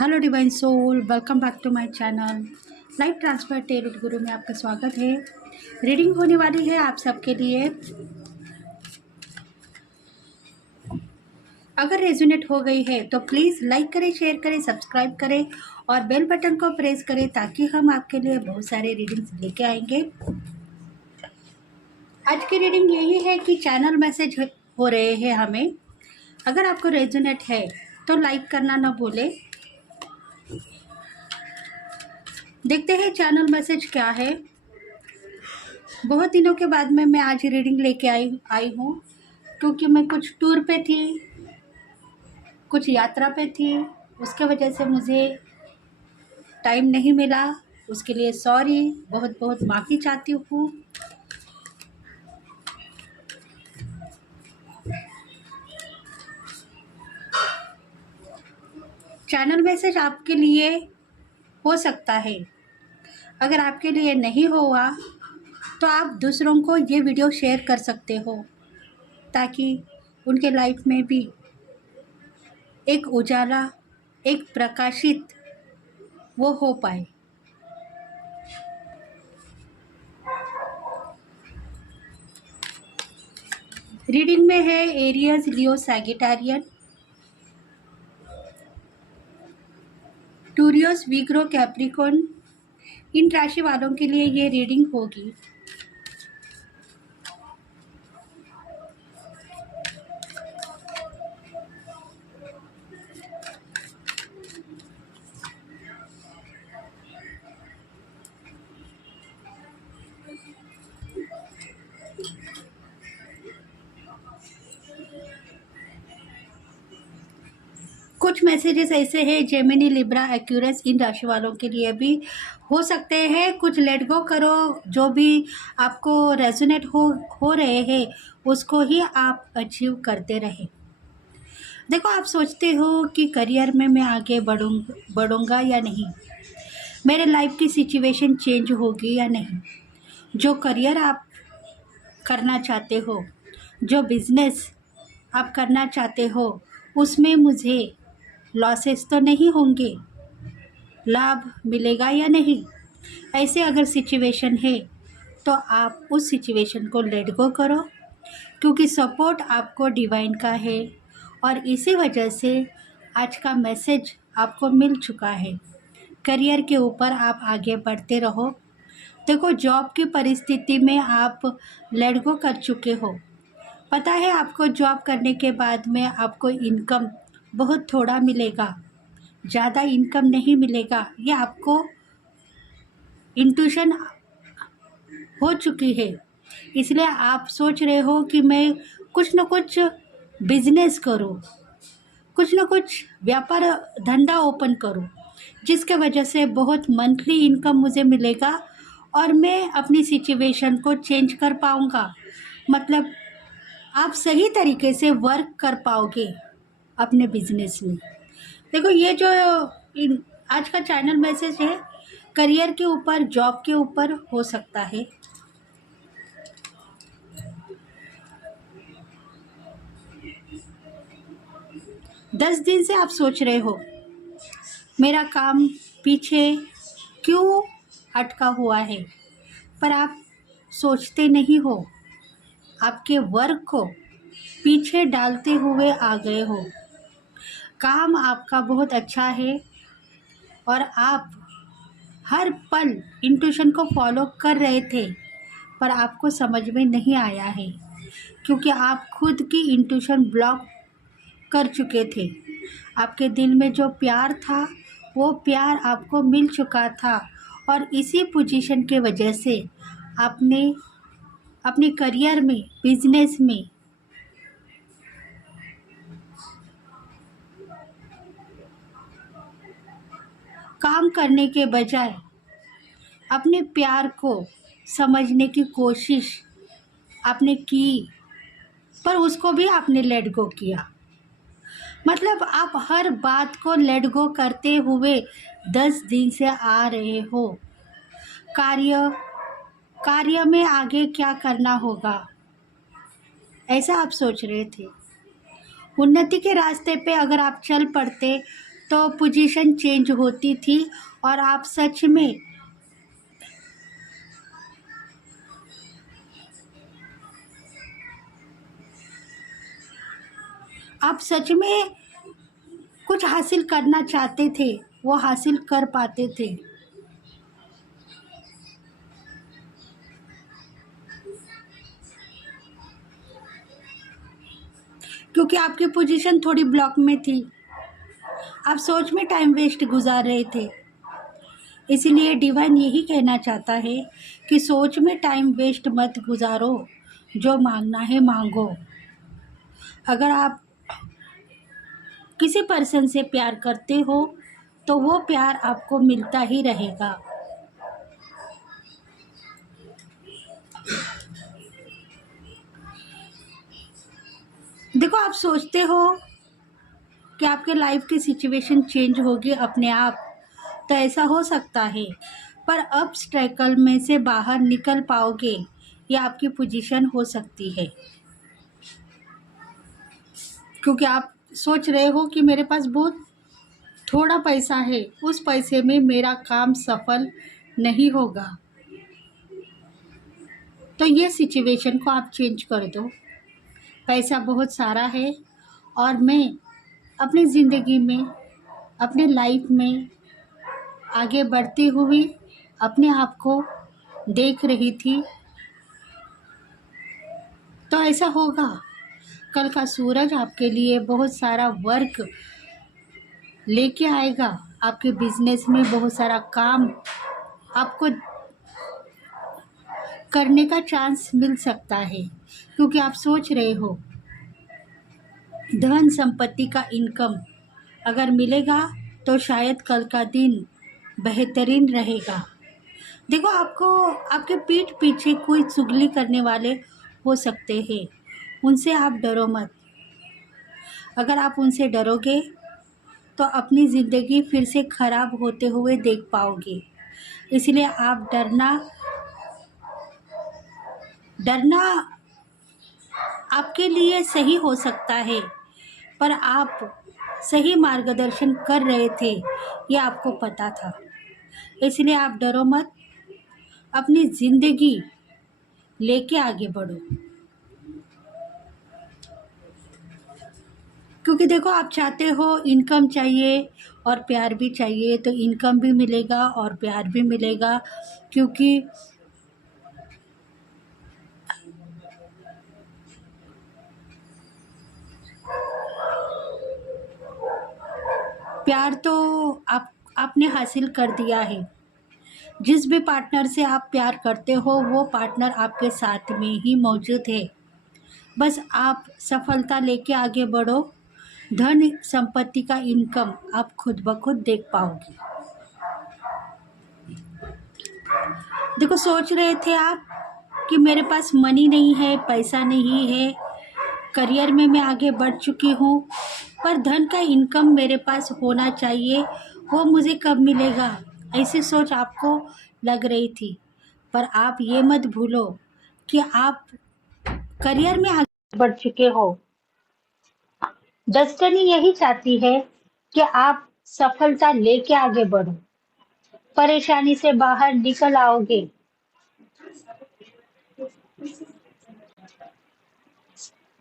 Hello divine soul, welcome back to my channel life transfer tarot guru में आपका स्वागत है। रीडिंग होने वाली है आप सबके लिए। अगर रेजोनेट हो गई है तो प्लीज़ लाइक करें, शेयर करें, सब्सक्राइब करें और बेल बटन को प्रेस करें ताकि हम आपके लिए बहुत सारे रीडिंग्स लेके आएंगे। आज की रीडिंग यही है कि चैनल मैसेज हो रहे हैं हमें। अगर आपको रेजोनेट है तो लाइक करना ना भूलें। देखते हैं चैनल मैसेज क्या है। बहुत दिनों के बाद में मैं आज रीडिंग लेके आई हूँ क्योंकि मैं कुछ टूर पे थी, कुछ यात्रा पे थी। उसके वजह से मुझे टाइम नहीं मिला। उसके लिए सॉरी, बहुत बहुत माफ़ी चाहती हूँ। चैनल मैसेज आपके लिए हो सकता है। अगर आपके लिए नहीं हुआ तो आप दूसरों को ये वीडियो शेयर कर सकते हो ताकि उनके लाइफ में भी एक उजाला, एक प्रकाशित वो हो पाए। रीडिंग में है एरियस, लियो, सैगिटारियन, टूरियस, वीग्रो, कैप्रिकॉर्न। इन राशि वालों के लिए ये रीडिंग होगी। कुछ मैसेजेस ऐसे हैं जेमिनी, लिब्रा, एक्यूरस, इन राशि वालों के लिए भी हो सकते हैं। कुछ लेट गो करो, जो भी आपको रेजोनेट हो रहे हैं उसको ही आप अचीव करते रहे। देखो, आप सोचते हो कि करियर में मैं आगे बढ़ूंगा या नहीं, मेरे लाइफ की सिचुएशन चेंज होगी या नहीं। जो करियर आप करना चाहते हो, जो बिजनेस आप करना चाहते हो, उसमें मुझे लॉसेस तो नहीं होंगे, लाभ मिलेगा या नहीं। ऐसे अगर सिचुएशन है तो आप उस सिचुएशन को लेट गो करो क्योंकि सपोर्ट आपको डिवाइन का है और इसी वजह से आज का मैसेज आपको मिल चुका है। करियर के ऊपर आप आगे बढ़ते रहो। देखो, जॉब की परिस्थिति में आप लेट गो कर चुके हो। पता है आपको जॉब करने के बाद में आपको इनकम बहुत थोड़ा मिलेगा, ज़्यादा इनकम नहीं मिलेगा। ये आपको इंट्यूशन हो चुकी है, इसलिए आप सोच रहे हो कि मैं कुछ न कुछ बिजनेस करूं, कुछ न कुछ व्यापार धंधा ओपन करूं, जिसके वजह से बहुत मंथली इनकम मुझे मिलेगा और मैं अपनी सिचुएशन को चेंज कर पाऊंगा। मतलब आप सही तरीके से वर्क कर पाओगे अपने बिजनेस में। देखो, ये जो आज का चैनल मैसेज है करियर के ऊपर, जॉब के ऊपर हो सकता है। दस दिन से आप सोच रहे हो मेरा काम पीछे क्यों अटका हुआ है, पर आप सोचते नहीं हो, आपके वर्क को पीछे डालते हुए आ गए हो। काम आपका बहुत अच्छा है और आप हर पल इंट्यूशन को फॉलो कर रहे थे, पर आपको समझ में नहीं आया है क्योंकि आप खुद की इंट्यूशन ब्लॉक कर चुके थे। आपके दिल में जो प्यार था वो प्यार आपको मिल चुका था और इसी पोजीशन के वजह से आपने अपने करियर में, बिजनेस में काम करने के बजाय अपने प्यार को समझने की कोशिश आपने की, पर उसको भी आपने लेट गो किया। मतलब आप हर बात को लेट गो करते हुए 10 दिन से आ रहे हो। कार्य में आगे क्या करना होगा, ऐसा आप सोच रहे थे। उन्नति के रास्ते पे अगर आप चल पड़ते तो पोजीशन चेंज होती थी और आप सच में कुछ हासिल करना चाहते थे, वो हासिल कर पाते थे। क्योंकि आपकी पोजीशन थोड़ी ब्लॉक में थी, आप सोच में टाइम वेस्ट गुजार रहे थे। इसीलिए डिवाइन यही कहना चाहता है कि सोच में टाइम वेस्ट मत गुजारो, जो मांगना है मांगो। अगर आप किसी पर्सन से प्यार करते हो तो वो प्यार आपको मिलता ही रहेगा। देखो, आप सोचते हो कि आपके लाइफ की सिचुएशन चेंज होगी अपने आप, तो ऐसा हो सकता है, पर अब स्ट्रगल में से बाहर निकल पाओगे, ये आपकी पोजीशन हो सकती है। क्योंकि आप सोच रहे हो कि मेरे पास बहुत थोड़ा पैसा है, उस पैसे में मेरा काम सफल नहीं होगा, तो ये सिचुएशन को आप चेंज कर दो। पैसा बहुत सारा है और मैं अपनी ज़िंदगी में, अपने लाइफ में आगे बढ़ती हुई अपने आप को देख रही थी, तो ऐसा होगा। कल का सूरज आपके लिए बहुत सारा वर्क लेके आएगा, आपके बिजनेस में बहुत सारा काम आपको करने का चांस मिल सकता है। क्योंकि आप सोच रहे हो धन संपत्ति का इनकम अगर मिलेगा तो शायद कल का दिन बेहतरीन रहेगा। देखो, आपको आपके पीठ पीछे कोई चुगली करने वाले हो सकते हैं, उनसे आप डरो मत। अगर आप उनसे डरोगे तो अपनी ज़िंदगी फिर से ख़राब होते हुए देख पाओगे। इसलिए आप डरना आपके लिए सही हो सकता है, पर आप सही मार्गदर्शन कर रहे थे, ये आपको पता था। इसलिए आप डरो मत, अपनी ज़िंदगी लेके आगे बढ़ो। क्योंकि देखो, आप चाहते हो इनकम चाहिए और प्यार भी चाहिए, तो इनकम भी मिलेगा और प्यार भी मिलेगा। क्योंकि प्यार तो आपने हासिल कर दिया है। जिस भी पार्टनर से आप प्यार करते हो वो पार्टनर आपके साथ में ही मौजूद है। बस आप सफलता लेके आगे बढ़ो, धन संपत्ति का इनकम आप खुद ब खुद देख पाओगे। देखो, सोच रहे थे आप कि मेरे पास मनी नहीं है, पैसा नहीं है, करियर में मैं आगे बढ़ चुकी हूँ, पर धन का इनकम मेरे पास होना चाहिए, वो मुझे कब मिलेगा, ऐसी सोच आपको लग रही थी। पर आप ये मत भूलो कि आप करियर में आगे बढ़ चुके हो। डेस्टिनी यही चाहती है कि आप सफलता लेके आगे बढ़ो, परेशानी से बाहर निकल आओगे।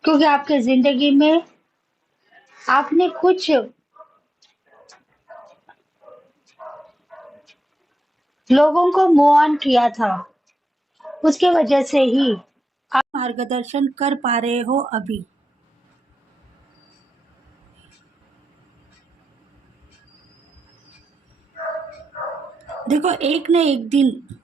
क्योंकि आपके जिंदगी में आपने कुछ लोगों को मूव ऑन किया था, उसके वजह से ही आप मार्गदर्शन कर पा रहे हो अभी। देखो, एक न एक दिन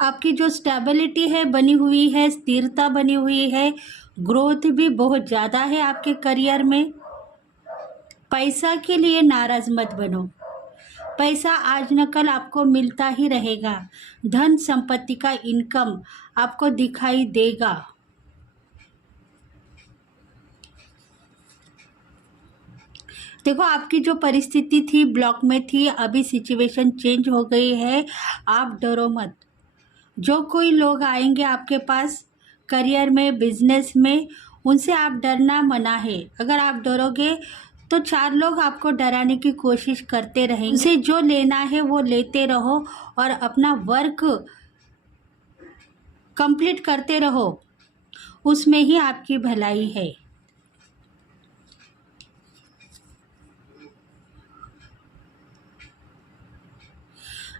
आपकी जो स्टेबिलिटी है बनी हुई है, स्थिरता बनी हुई है, ग्रोथ भी बहुत ज़्यादा है आपके करियर में। पैसा के लिए नाराज़ मत बनो, पैसा आज न कल आपको मिलता ही रहेगा। धन संपत्ति का इनकम आपको दिखाई देगा। देखो, आपकी जो परिस्थिति थी ब्लॉक में थी, अभी सिचुएशन चेंज हो गई है। आप डरो मत। जो कोई लोग आएंगे आपके पास करियर में, बिजनेस में, उनसे आप डरना मना है। अगर आप डरोगे तो 4 लोग आपको डराने की कोशिश करते रहेंगे। उनसे जो लेना है वो लेते रहो और अपना वर्क कंप्लीट करते रहो, उसमें ही आपकी भलाई है।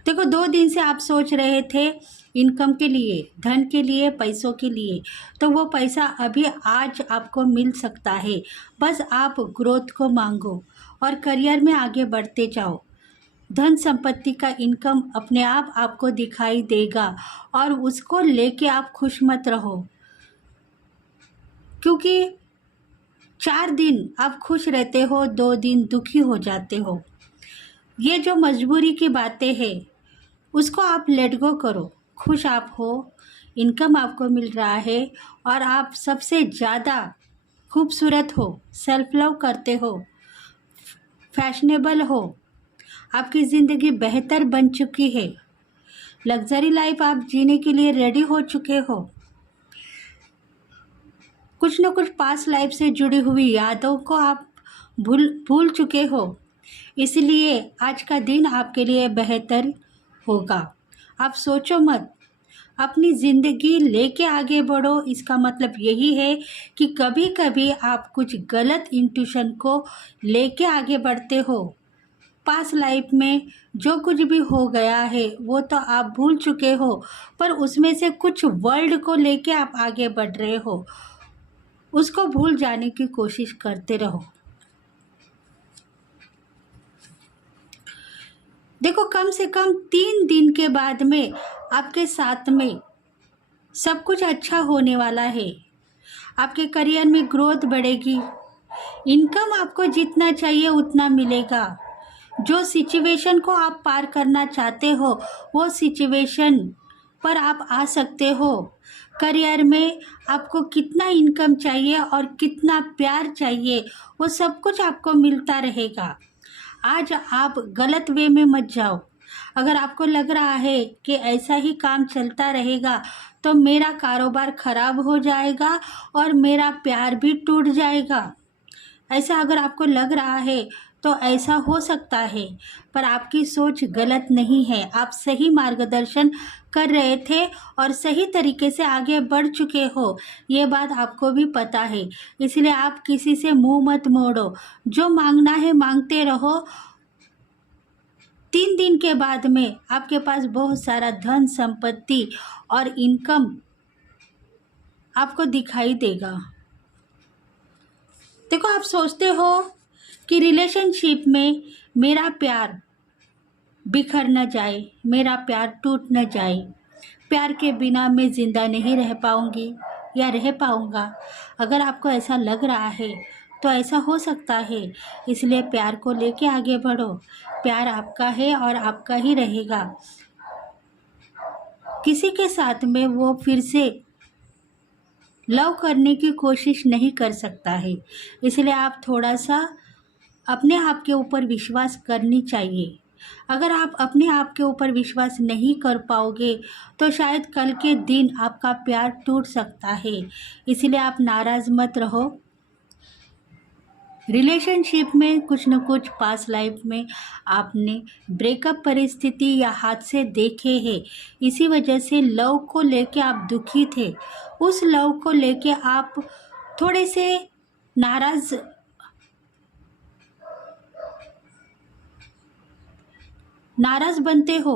देखो 2 दिन से आप सोच रहे थे इनकम के लिए, धन के लिए, पैसों के लिए, तो वो पैसा अभी आज आपको मिल सकता है। बस आप ग्रोथ को मांगो और करियर में आगे बढ़ते जाओ। धन संपत्ति का इनकम अपने आप आपको दिखाई देगा और उसको लेके आप खुश मत रहो, क्योंकि 4 दिन आप खुश रहते हो, 2 दिन दुखी हो जाते हो। ये जो मजबूरी की बातें हैं उसको आप लेट गो करो। खुश आप हो, इनकम आपको मिल रहा है और आप सबसे ज़्यादा खूबसूरत हो, सेल्फ लव करते हो, फैशनेबल हो, आपकी ज़िंदगी बेहतर बन चुकी है, लग्जरी लाइफ आप जीने के लिए रेडी हो चुके हो। कुछ न कुछ पास्ट लाइफ से जुड़ी हुई यादों को आप भूल चुके हो, इसलिए आज का दिन आपके लिए बेहतर होगा। आप सोचो मत, अपनी ज़िंदगी लेके आगे बढ़ो। इसका मतलब यही है कि कभी कभी आप कुछ गलत इंट्यूशन को लेके आगे बढ़ते हो। पास्ट लाइफ में जो कुछ भी हो गया है वो तो आप भूल चुके हो, पर उसमें से कुछ वर्ल्ड को लेके आप आगे बढ़ रहे हो, उसको भूल जाने की कोशिश करते रहो। देखो कम से कम 3 दिन के बाद में आपके साथ में सब कुछ अच्छा होने वाला है। आपके करियर में ग्रोथ बढ़ेगी, इनकम आपको जितना चाहिए उतना मिलेगा। जो सिचुएशन को आप पार करना चाहते हो वो सिचुएशन पर आप आ सकते हो। करियर में आपको कितना इनकम चाहिए और कितना प्यार चाहिए वो सब कुछ आपको मिलता रहेगा। आज आप गलत वे में मत जाओ। अगर आपको लग रहा है कि ऐसा ही काम चलता रहेगा तो मेरा कारोबार खराब हो जाएगा और मेरा प्यार भी टूट जाएगा, ऐसा अगर आपको लग रहा है तो ऐसा हो सकता है, पर आपकी सोच गलत नहीं है। आप सही मार्गदर्शन कर रहे थे और सही तरीके से आगे बढ़ चुके हो, ये बात आपको भी पता है। इसलिए आप किसी से मुंह मत मोड़ो, जो मांगना है मांगते रहो। 3 दिन के बाद में आपके पास बहुत सारा धन संपत्ति और इनकम आपको दिखाई देगा। देखो आप सोचते हो कि रिलेशनशिप में मेरा प्यार बिखर न जाए, मेरा प्यार टूट न जाए, प्यार के बिना मैं ज़िंदा नहीं रह पाऊँगी या रह पाऊँगा। अगर आपको ऐसा लग रहा है तो ऐसा हो सकता है, इसलिए प्यार को लेके आगे बढ़ो। प्यार आपका है और आपका ही रहेगा। किसी के साथ में वो फिर से लव करने की कोशिश नहीं कर सकता है, इसलिए आप थोड़ा सा अपने आप के ऊपर विश्वास करनी चाहिए। अगर आप अपने आप के ऊपर विश्वास नहीं कर पाओगे तो शायद कल के दिन आपका प्यार टूट सकता है, इसलिए आप नाराज़ मत रहो। रिलेशनशिप में कुछ न कुछ पास्ट लाइफ में आपने ब्रेकअप परिस्थिति या हादसे देखे हैं, इसी वजह से लव को लेके आप दुखी थे। उस लव को लेके आप थोड़े से नाराज़ बनते हो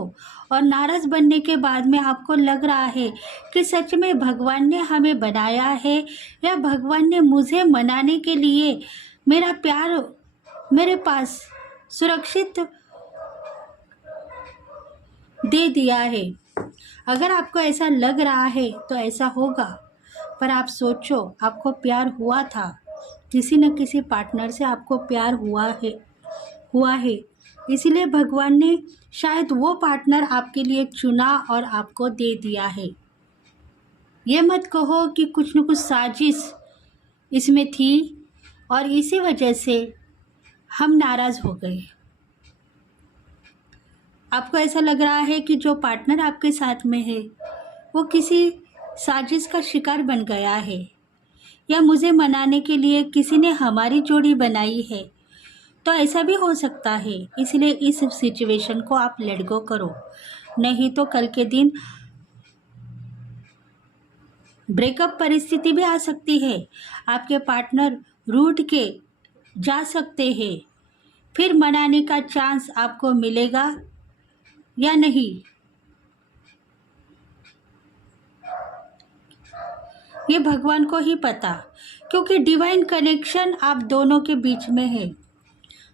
और नाराज़ बनने के बाद में आपको लग रहा है कि सच में भगवान ने हमें बनाया है या भगवान ने मुझे मनाने के लिए मेरा प्यार मेरे पास सुरक्षित दे दिया है। अगर आपको ऐसा लग रहा है तो ऐसा होगा, पर आप सोचो आपको प्यार हुआ था, किसी न किसी पार्टनर से आपको प्यार हुआ है, इसीलिए भगवान ने शायद वो पार्टनर आपके लिए चुना और आपको दे दिया है। ये मत कहो कि कुछ न कुछ साजिश इसमें थी और इसी वजह से हम नाराज़ हो गए। आपको ऐसा लग रहा है कि जो पार्टनर आपके साथ में है वो किसी साजिश का शिकार बन गया है या मुझे मनाने के लिए किसी ने हमारी जोड़ी बनाई है। तो ऐसा भी हो सकता है, इसलिए इस सिचुएशन को आप लेट गो करो, नहीं तो कल के दिन ब्रेकअप परिस्थिति भी आ सकती है। आपके पार्टनर रूठ के जा सकते हैं, फिर मनाने का चांस आपको मिलेगा या नहीं, ये भगवान को ही पता, क्योंकि डिवाइन कनेक्शन आप दोनों के बीच में है।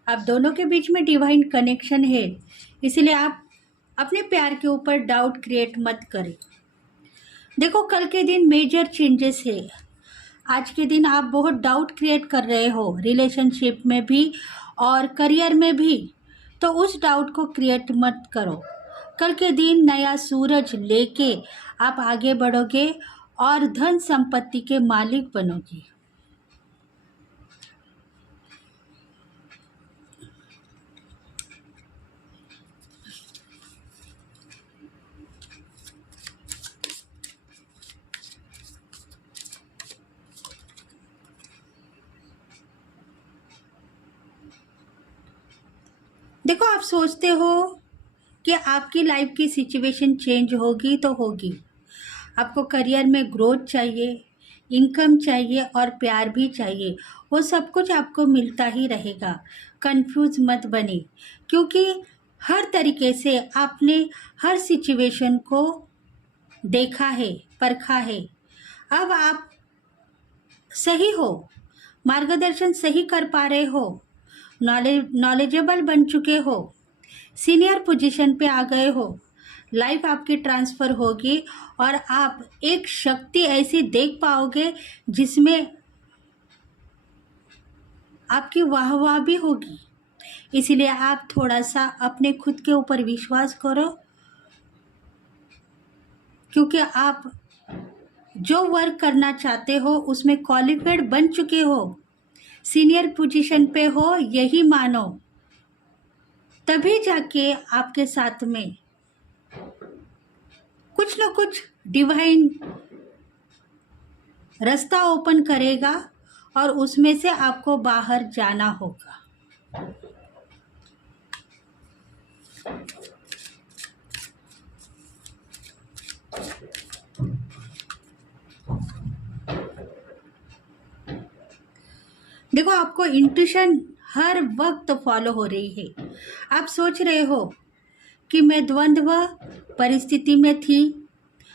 आप दोनों के बीच में डिवाइन कनेक्शन है, इसलिए आप अपने प्यार के ऊपर डाउट क्रिएट मत करें। देखो, कल के दिन मेजर चेंजेस है। आज के दिन आप बहुत डाउट क्रिएट कर रहे हो, रिलेशनशिप में भी और करियर में भी, तो उस डाउट को क्रिएट मत करो। कल के दिन नया सूरज लेके आप आगे बढ़ोगे और धन संपत्ति के मालिक बनोगे। देखो, आप सोचते हो कि आपकी लाइफ की सिचुएशन चेंज होगी तो होगी। आपको करियर में ग्रोथ चाहिए, इनकम चाहिए और प्यार भी चाहिए। वो सब कुछ आपको मिलता ही रहेगा। कंफ्यूज मत बने, क्योंकि हर तरीके से आपने हर सिचुएशन को देखा है, परखा है। अब आप सही हो, मार्गदर्शन सही कर पा रहे हो, नॉलेजेबल बन चुके हो, सीनियर पोजीशन पे आ गए हो। लाइफ आपकी ट्रांसफ़र होगी और आप एक शक्ति ऐसी देख पाओगे जिसमें आपकी वाह भी होगी। इसलिए आप थोड़ा सा अपने खुद के ऊपर विश्वास करो, क्योंकि आप जो वर्क करना चाहते हो उसमें क्वालिफाइड बन चुके हो, सीनियर पोजीशन पे हो, यही मानो। तभी जाके आपके साथ में कुछ ना कुछ डिवाइन रास्ता ओपन करेगा और उसमें से आपको बाहर जाना होगा। देखो, आपको इंट्यूशन हर वक्त फॉलो हो रही है। आप सोच रहे हो कि मैं द्वंद्व परिस्थिति में थी,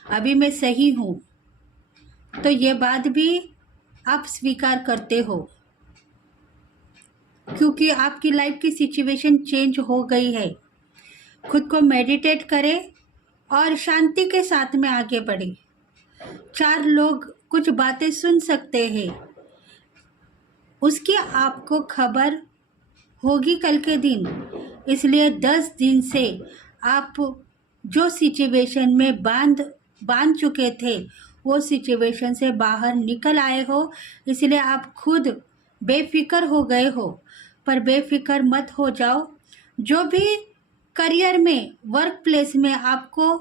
अभी मैं सही हूँ, तो ये बात भी आप स्वीकार करते हो, क्योंकि आपकी लाइफ की सिचुएशन चेंज हो गई है। खुद को मेडिटेट करें और शांति के साथ में आगे बढ़े। 4 लोग कुछ बातें सुन सकते हैं, उसकी आपको खबर होगी कल के दिन। इसलिए 10 दिन से आप जो सिचुएशन में बांध चुके थे, वो सिचुएशन से बाहर निकल आए हो। इसलिए आप खुद बेफिक्र हो गए हो, पर बेफिक्र मत हो जाओ। जो भी करियर में, वर्क प्लेस में आपको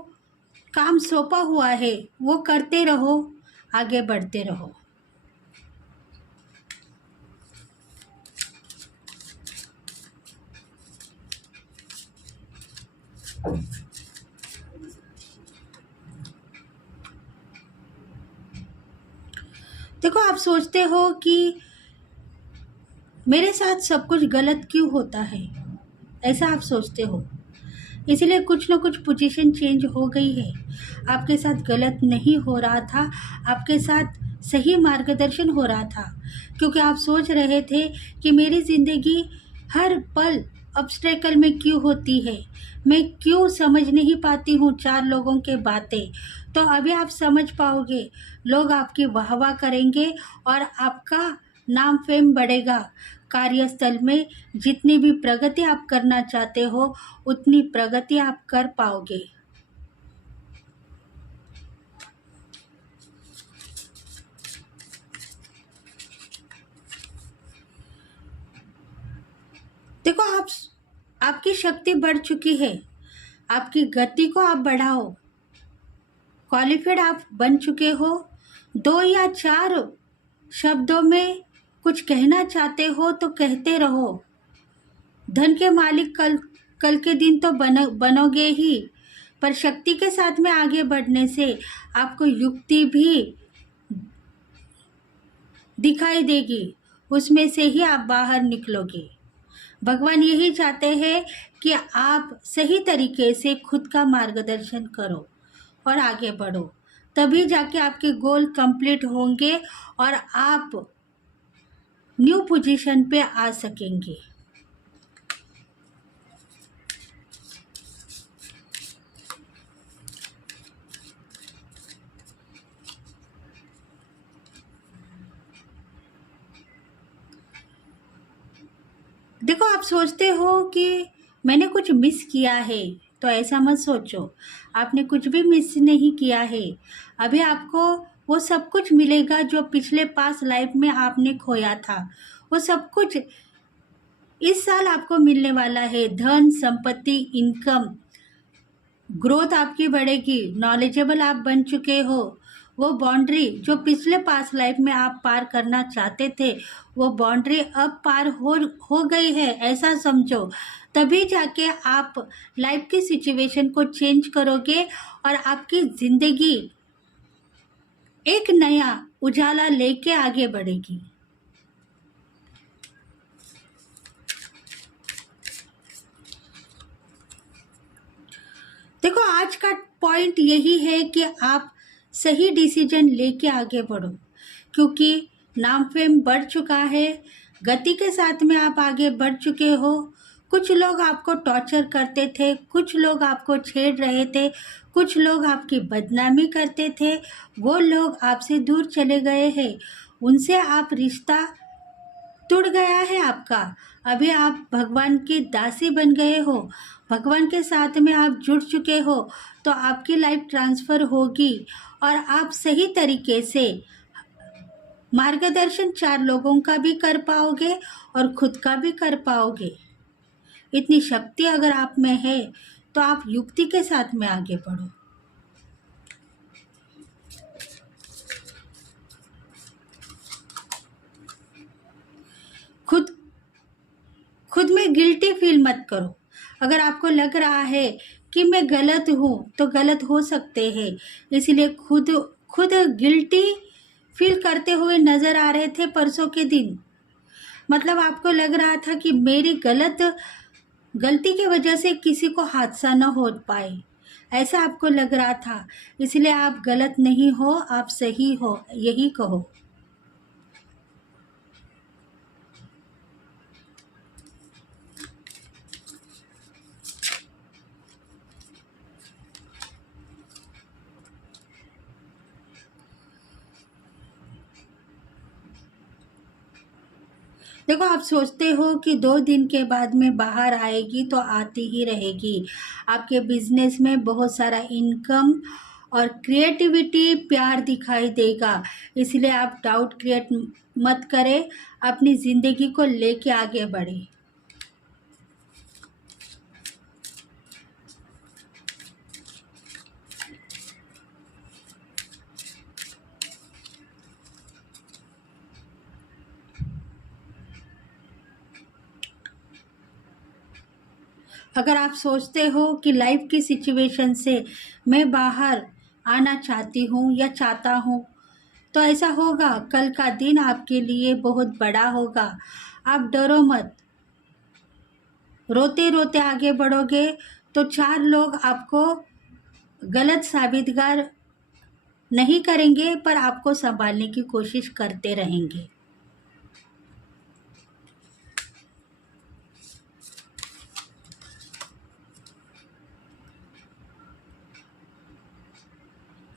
काम सौंपा हुआ है, वो करते रहो, आगे बढ़ते रहो। देखो, आप सोचते हो कि मेरे साथ सब कुछ गलत क्यों होता है, ऐसा आप सोचते हो। इसलिए कुछ ना कुछ पोजीशन चेंज हो गई है। आपके साथ गलत नहीं हो रहा था, आपके साथ सही मार्गदर्शन हो रहा था, क्योंकि आप सोच रहे थे कि मेरी ज़िंदगी हर पल ऑब्स्टेकल में क्यों होती है, मैं क्यों समझ नहीं पाती हूँ 4 लोगों के बातें। तो अभी आप समझ पाओगे, लोग आपकी वाह करेंगे और आपका नाम फेम बढ़ेगा। कार्यस्थल में जितनी भी प्रगति आप करना चाहते हो, उतनी प्रगति आप कर पाओगे। देखो, आपकी शक्ति बढ़ चुकी है, आपकी गति को आप बढ़ाओ। क्वालिफाइड आप बन चुके हो। 2 या 4 शब्दों में कुछ कहना चाहते हो तो कहते रहो। धन के मालिक कल कल के दिन तो बनोगे ही, पर शक्ति के साथ में आगे बढ़ने से आपको युक्ति भी दिखाई देगी, उसमें से ही आप बाहर निकलोगे। भगवान यही चाहते हैं कि आप सही तरीके से खुद का मार्गदर्शन करो और आगे बढ़ो, तभी जाके आपके गोल कंप्लीट होंगे और आप न्यू पोजीशन पे आ सकेंगे। देखो, आप सोचते हो कि मैंने कुछ मिस किया है, तो ऐसा मत सोचो। आपने कुछ भी मिस नहीं किया है। अभी आपको वो सब कुछ मिलेगा जो पिछले पास्ट लाइफ में आपने खोया था। वो सब कुछ इस साल आपको मिलने वाला है। धन, संपत्ति, इनकम, ग्रोथ आपकी बढ़ेगी। नॉलेजेबल आप बन चुके हो। वो बाउंड्री जो पिछले पास्ट लाइफ में आप पार करना चाहते थे, वो बाउंड्री अब पार हो गई है, ऐसा समझो। तभी जाके आप लाइफ की सिचुएशन को चेंज करोगे और आपकी ज़िंदगी एक नया उजाला लेके आगे बढ़ेगी। देखो, आज का पॉइंट यही है कि आप सही डिसीजन लेके आगे बढ़ो, क्योंकि नाम फेम बढ़ चुका है। गति के साथ में आप आगे बढ़ चुके हो। कुछ लोग आपको टॉर्चर करते थे, कुछ लोग आपको छेड़ रहे थे, कुछ लोग आपकी बदनामी करते थे। वो लोग आपसे दूर चले गए हैं, उनसे आप रिश्ता टूट गया है आपका। अभी आप भगवान की दासी बन गए हो, भगवान के साथ में आप जुड़ चुके हो, तो आपकी लाइफ ट्रांसफ़र होगी और आप सही तरीके से मार्गदर्शन 4 लोगों का भी कर पाओगे और खुद का भी कर पाओगे। इतनी शक्ति अगर आप में है तो आप युक्ति के साथ में आगे बढ़ो। खुद खुद में गिल्टी फील मत करो। अगर आपको लग रहा है कि मैं गलत हूँ, तो गलत हो सकते हैं, इसलिए खुद खुद गिल्टी फील करते हुए नज़र आ रहे थे परसों के दिन। मतलब आपको लग रहा था कि मेरी गलती की वजह से किसी को हादसा न हो पाए, ऐसा आपको लग रहा था। इसलिए आप गलत नहीं हो, आप सही हो, यही कहो। देखो, आप सोचते हो कि 2 दिन के बाद में बाहर आएगी तो आती ही रहेगी। आपके बिजनेस में बहुत सारा इनकम और क्रिएटिविटी, प्यार दिखाई देगा। इसलिए आप डाउट क्रिएट मत करें, अपनी ज़िंदगी को लेके आगे बढ़ें। अगर आप सोचते हो कि लाइफ की सिचुएशन से मैं बाहर आना चाहती हूँ या चाहता हूँ, तो ऐसा होगा। कल का दिन आपके लिए बहुत बड़ा होगा। आप डरो मत, रोते रोते आगे बढ़ोगे तो 4 लोग आपको गलत साबितगार नहीं करेंगे, पर आपको संभालने की कोशिश करते रहेंगे।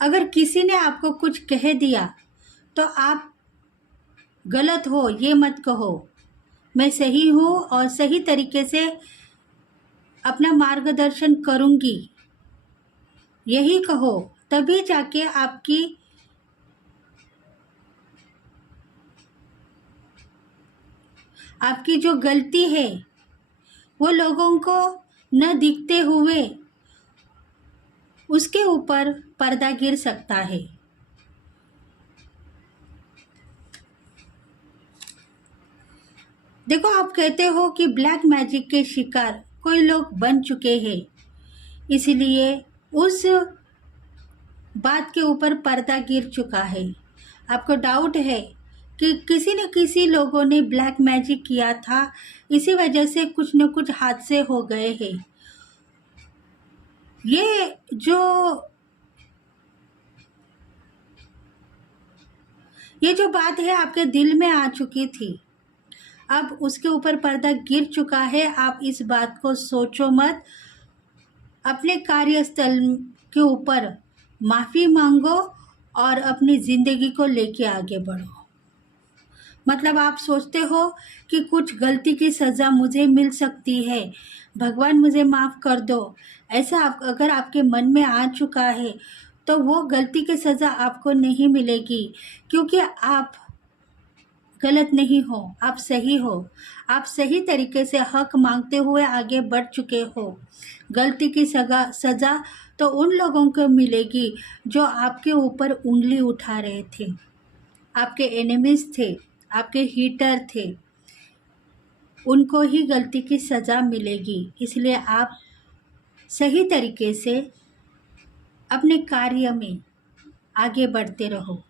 अगर किसी ने आपको कुछ कह दिया तो आप गलत हो ये मत कहो, मैं सही हूँ और सही तरीके से अपना मार्गदर्शन करूँगी, यही कहो। तभी जाके आपकी जो गलती है वो लोगों को न दिखते हुए उसके ऊपर पर्दा गिर सकता है। देखो, आप कहते हो कि ब्लैक मैजिक के शिकार कोई लोग बन चुके हैं, इसलिए उस बात के ऊपर पर्दा गिर चुका है। आपको डाउट है कि किसी न किसी लोगों ने ब्लैक मैजिक किया था, इसी वजह से कुछ न कुछ हादसे हो गए हैं। ये जो ये जो बात है आपके दिल में आ चुकी थी, अब उसके ऊपर पर्दा गिर चुका है। आप इस बात को सोचो मत। अपने कार्यस्थल के ऊपर माफ़ी मांगो और अपनी ज़िंदगी को लेके आगे बढ़ो। मतलब आप सोचते हो कि कुछ गलती की सज़ा मुझे मिल सकती है, भगवान मुझे माफ़ कर दो। ऐसा अगर आपके मन में आ चुका है तो वो गलती की सज़ा आपको नहीं मिलेगी, क्योंकि आप गलत नहीं हो, आप सही हो। आप सही तरीके से हक मांगते हुए आगे बढ़ चुके हो। गलती की सज़ा तो उन लोगों को मिलेगी जो आपके ऊपर उंगली उठा रहे थे, आपके एनिमीज थे, आपके हीटर थे, उनको ही गलती की सज़ा मिलेगी। इसलिए आप सही तरीके से अपने कार्य में आगे बढ़ते रहो।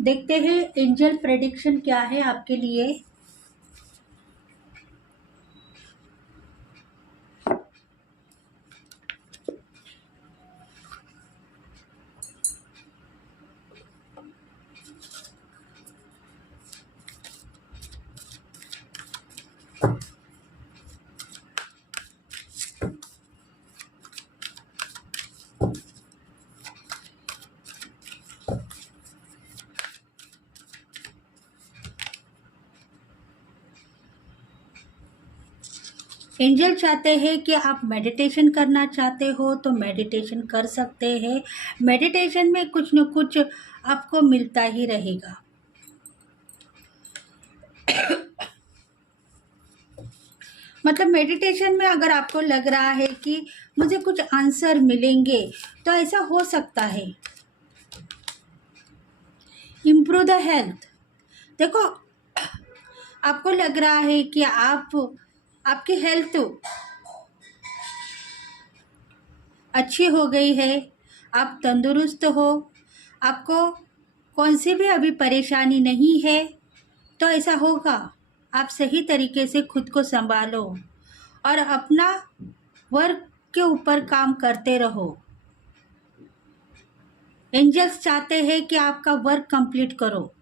देखते हैं एंजल प्रेडिक्शन क्या है आपके लिए। एंजल चाहते हैं कि आप मेडिटेशन करना चाहते हो तो मेडिटेशन कर सकते हैं। मेडिटेशन में कुछ न कुछ आपको मिलता ही रहेगा। मतलब मेडिटेशन में अगर आपको लग रहा है कि मुझे कुछ आंसर मिलेंगे तो ऐसा हो सकता है। Improve the health. देखो, आपको लग रहा है कि आपकी हेल्थ अच्छी हो गई है, आप तंदुरुस्त हो, आपको कौन सी भी अभी परेशानी नहीं है, तो ऐसा होगा। आप सही तरीके से खुद को संभालो और अपना वर्क के ऊपर काम करते रहो। एंजल्स चाहते हैं कि आपका वर्क कंप्लीट करो।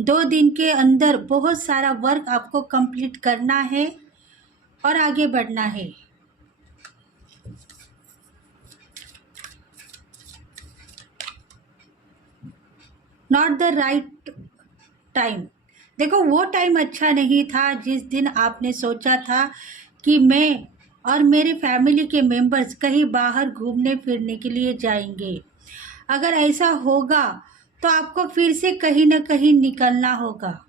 2 दिन के अंदर बहुत सारा वर्क आपको कंप्लीट करना है और आगे बढ़ना है। Not the right time. देखो, वो टाइम अच्छा नहीं था जिस दिन आपने सोचा था कि मैं और मेरे फैमिली के मेंबर्स कहीं बाहर घूमने फिरने के लिए जाएंगे। अगर ऐसा होगा तो आपको फिर से कहीं ना कहीं निकलना होगा।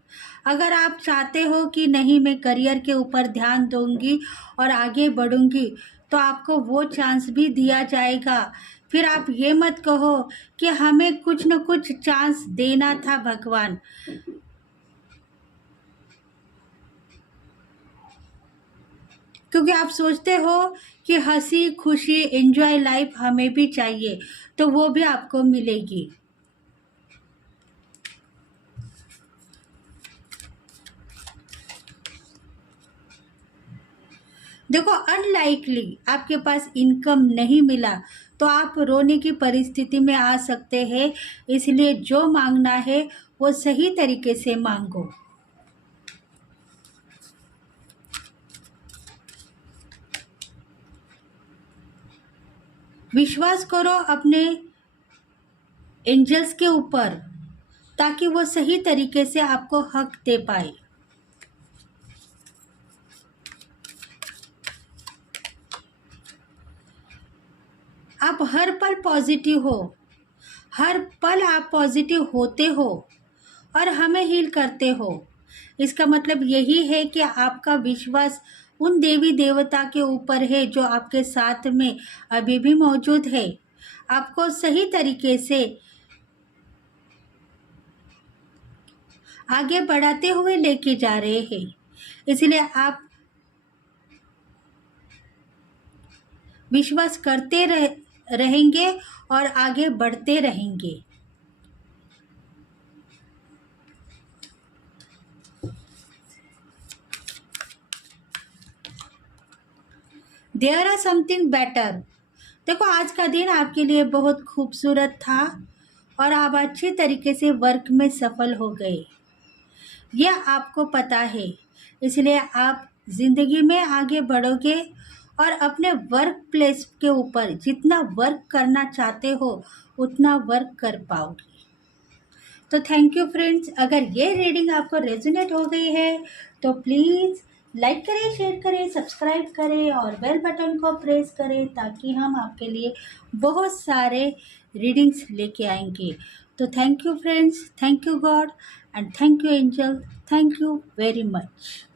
अगर आप चाहते हो कि नहीं, मैं करियर के ऊपर ध्यान दूंगी और आगे बढ़ूंगी, तो आपको वो चांस भी दिया जाएगा। फिर आप ये मत कहो कि हमें कुछ न कुछ चांस देना था भगवान। क्योंकि आप सोचते हो कि हंसी खुशी एंजॉय लाइफ हमें भी चाहिए, तो वो भी आपको मिलेगी। देखो, अनलाइकली आपके पास इनकम नहीं मिला तो आप रोने की परिस्थिति में आ सकते हैं। इसलिए जो मांगना है वो सही तरीके से मांगो। विश्वास करो अपने एंजल्स के ऊपर, ताकि वो सही तरीके से आपको हक दे पाए। आप हर पल पॉजिटिव हो, हर पल आप पॉजिटिव होते हो और हमें हील करते हो। इसका मतलब यही है कि आपका विश्वास उन देवी देवता के ऊपर है जो आपके साथ में अभी भी मौजूद है, आपको सही तरीके से आगे बढ़ाते हुए लेके जा रहे हैं। इसलिए आप विश्वास करते रहेंगे और आगे बढ़ते रहेंगे। There are something better. देखो, आज का दिन आपके लिए बहुत खूबसूरत था और आप अच्छी तरीके से वर्क में सफल हो गए, यह आपको पता है। इसलिए आप ज़िंदगी में आगे बढ़ोगे और अपने वर्क प्लेस के ऊपर जितना वर्क करना चाहते हो उतना वर्क कर पाओगे। तो थैंक यू फ्रेंड्स। अगर ये रीडिंग आपको रेजोनेट हो गई है तो प्लीज़ लाइक करें, शेयर करें, सब्सक्राइब करें और बेल बटन को प्रेस करें ताकि हम आपके लिए बहुत सारे रीडिंग्स लेके आएंगे। तो thank you friends, thank you God and thank you angel, thank you very much.